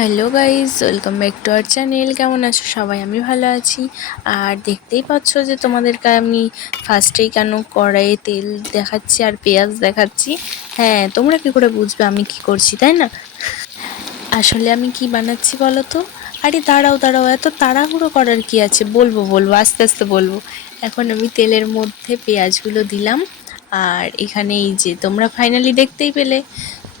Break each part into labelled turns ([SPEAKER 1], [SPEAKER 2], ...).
[SPEAKER 1] Hello guys welcome back to our channel. কেমন আছো সবাই? আমি ভালো আছি। আর দেখতেই পাচ্ছ যে তোমাদেরকে আমি ফার্স্টেই কেন কড়াইয়ে তেল দেখাচ্ছি আর পেঁয়াজ দেখাচ্ছি। হ্যাঁ তোমরা কি করে বুঝবে আমি কি করছি, তাই না? আসলে আমি কি বানাচ্ছি বলো তো আরে দাঁড়াও দাঁড়াও, এত তাড়াহুড়ো করার কি আছে? বলব বলব, আস্তে আস্তে বলব। এখন আমি তেলের মধ্যে পেঁয়াজগুলো দিলাম। আর এখানে এই যে তোমরা ফাইনালি দেখতেই পেলে।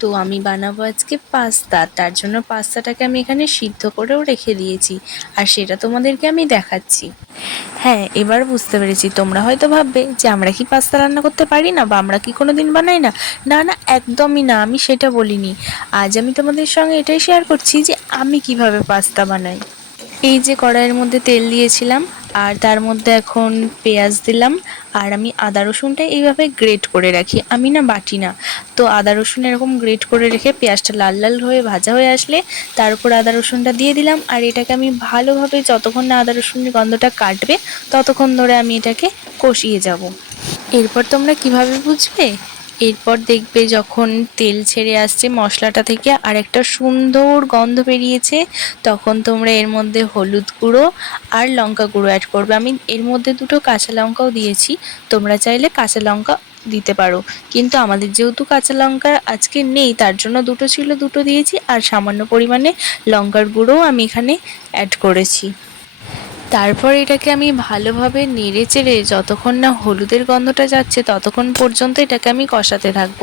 [SPEAKER 1] তো আমি বানাবো আজকে পাস্তা। তার জন্য পাস্তাটাকে আমি এখানে সিদ্ধ করেও রেখে দিয়েছি। আর সেটা তোমাদেরকে আমি দেখাচ্ছি। হ্যাঁ এবার বুঝতে পেরেছি। তোমরা হয়তো ভাববে যে আমরা কি পাস্তা রান্না করতে পারি না বা আমরা কি কোনো দিন বানাই না? না না, একদমই না। আমি সেটা বলিনি। আজ আমি তোমাদের সঙ্গে এটাই শেয়ার করছি যে আমি কীভাবে পাস্তা বানাই। এই যে কড়াইয়ের মধ্যে তেল দিয়েছিলাম, আর তার মধ্যে এখন পেঁয়াজ দিলাম, আর আমি আদা রসুনটা এইভাবে গ্রেট করে রাখি। আমি না বাটি না। তো আদা রসুন এরকম গ্রেট করে রেখে পেঁয়াজটা লাল লাল হয়ে ভাজা হয়ে আসলে তার উপর আদা রসুনটা দিয়ে দিলাম, আর এটাকে আমি ভালোভাবে যতক্ষণ না আদা রসুনের গন্ধটা কাটবে, ততক্ষণ ধরে আমি এটাকে কষিয়ে যাব। এরপর তোমরা কীভাবে বুঝবে? এরপর দেখবে যখন তেল ছেড়ে আসছে, মশলাটা থেকে আর একটা সুন্দর গন্ধ বেরিয়েছে, তখন তোমরা এর মধ্যে হলুদ গুঁড়ো আর লঙ্কা গুঁড়ো অ্যাড করবে। আমি এর মধ্যে দুটো কাঁচা লঙ্কাও দিয়েছি, তোমরা চাইলে কাঁচা লঙ্কা দিতে পারো। কিন্তু আমাদের যেহেতু কাঁচা লঙ্কা আজকে নেই, তার জন্য দুটো ছিল, দুটো দিয়েছি, আর সামান্য পরিমাণে লঙ্কার গুঁড়োও আমি এখানে অ্যাড করেছি। তারপর এটাকে আমি ভালোভাবে নেড়ে চেড়ে যতক্ষণ না হলুদের গন্ধটা যাচ্ছে ততক্ষণ পর্যন্ত এটাকে আমি কষাতে থাকব।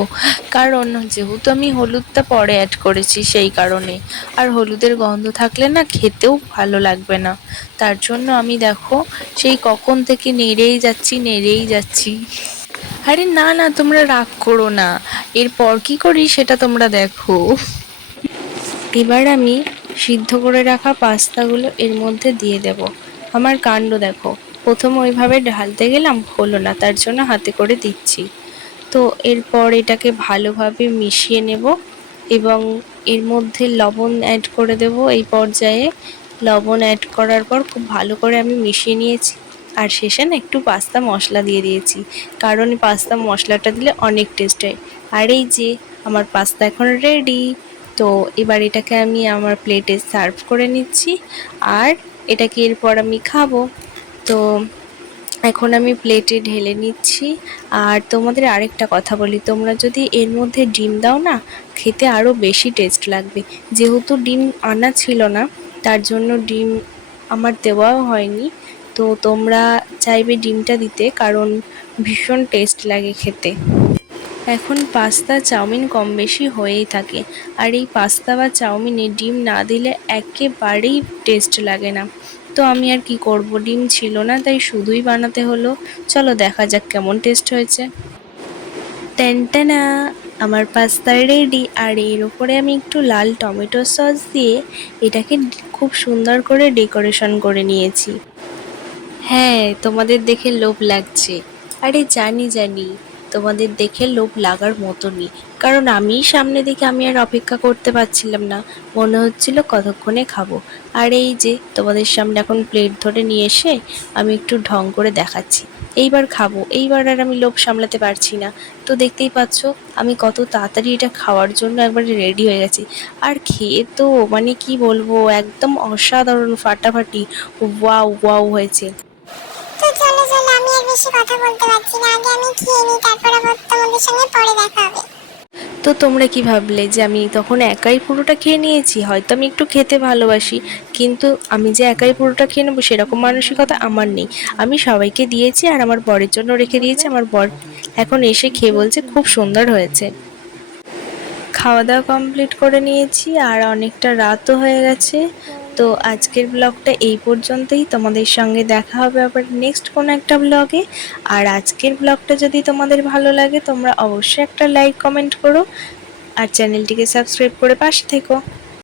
[SPEAKER 1] কারণ যেহেতু আমি হলুদটা পরে অ্যাড করেছি সেই কারণে। আর হলুদের গন্ধ থাকলে না খেতেও ভালো লাগবে না। তার জন্য আমি দেখো সেই কখন থেকে নেড়েই যাচ্ছি নেড়েই যাচ্ছি। আরে না না, তোমরা রাগ করো না। এরপর কি করি সেটা তোমরা দেখো। এবার আমি সিদ্ধ করে রাখা পাস্তাগুলো এর মধ্যে দিয়ে দেব। আমার কাণ্ড দেখো। প্রথম ওইভাবে ঢালতে গেলাম, হলো না, তার জন্য হাতে করে দিচ্ছি। তো এরপর এটাকে ভালোভাবে মিশিয়ে নেব এবং এর মধ্যে লবণ অ্যাড করে দেব। এই পর্যায়ে লবণ অ্যাড করার পর খুব ভালো করে আমি মিশিয়ে নিয়েছি। আর শেষে না একটু পাস্তা মশলা দিয়ে দিয়েছি, কারণ পাস্তা মশলাটা দিলে অনেক টেস্ট হয়। আর এই যে আমার পাস্তা এখন রেডি তো এবার এটাকে আমি আমার প্লেটে সার্ভ করে নিচ্ছি। আর এটাকে এরপর আমি খাব? তো এখন আমি প্লেটে ঢেলে নিচ্ছি। আর তোমাদের আরেকটা কথা বলি, তোমরা যদি এর মধ্যে ডিম দাও না, খেতে আরও বেশি টেস্ট লাগবে। যেহেতু ডিম আনা ছিল না, তার জন্য ডিম আমার দেওয়াও হয়নি। তো তোমরা চাইবে ডিমটা দিতে, কারণ ভীষণ টেস্ট লাগে খেতে। এখন পাস্তা চাউমিন কম বেশি হয়েই থাকে। আর এই পাস্তা বা চাউমিনে ডিম না দিলে একেবারেই টেস্ট লাগে না। তো আমি আর কি করব? ডিম ছিল না, তাই শুধুই বানাতে হলো। চলো দেখা যাক কেমন টেস্ট হয়েছে। টেনটেনা আমার পাস্তা রেডি আর এর উপরে আমি একটু লাল টমেটো সস দিয়ে এটাকে খুব সুন্দর করে ডেকোরেশন করে নিয়েছি। হ্যাঁ তোমাদের দেখে লোভ লাগছে। আরে জানি জানি। তোমাদের দেখে লোভ লাগার মতনই। কারণ আমি সামনে দেখে আমি আর অপেক্ষা করতে পারছিলাম না। মনে হচ্ছিল কতক্ষণে খাব। আর এই যে, তোমাদের সামনে এখন প্লেট ধরে নিয়ে এসে আমি একটু ঢং করে দেখাচ্ছি। এইবার খাব, এইবার আর আমি লোভ সামলাতে পারছি না। তো দেখতেই পাচ্ছ, আমি কত তাড়াতাড়ি এটা খাওয়ার জন্য একবার রেডি হয়ে গেছি। আর খেয়ে তো মানে কি বলব, একদম অসাধারণ ফাটাফাটি। ওয়াও ওয়াও হয়েছে
[SPEAKER 2] তো চলো চলো আমি আর বেশি কথা বলতে পারছি না। আগে আমি খেয়ে নিই, তারপর আবার তোমাদের সঙ্গে পরে দেখা হবে।
[SPEAKER 1] তো তোমরা কি ভাবলে যে আমি তখন একাই পুরোটা খেয়ে নিয়েছি? হয়তো আমি একটু খেতে ভালোবাসি, কিন্তু আমি যে একাই পুরোটা খেয়ে নেব সেরকম মানসিকতা আমার নেই। আমি সবাইকে দিয়েছি আর আমার বরের জন্য রেখে দিয়েছি। আমার বর এখন এসে খেয়ে বলছে খুব সুন্দর হয়েছে। খাওয়া দাওয়া কমপ্লিট করে নিয়েছি আর অনেকটা রাতও হয়ে গেছে। তো আজকের ব্লগটা এই পর্যন্তই। তোমাদের সঙ্গে দেখা হবে আবার নেক্সট কোনো একটা ব্লগে আর আজকের ব্লগটা যদি তোমাদের ভালো লাগে, তোমরা অবশ্যই একটা লাইক কমেন্ট করো। আর চ্যানেলটিকে সাবস্ক্রাইব করে পাশে থেকো।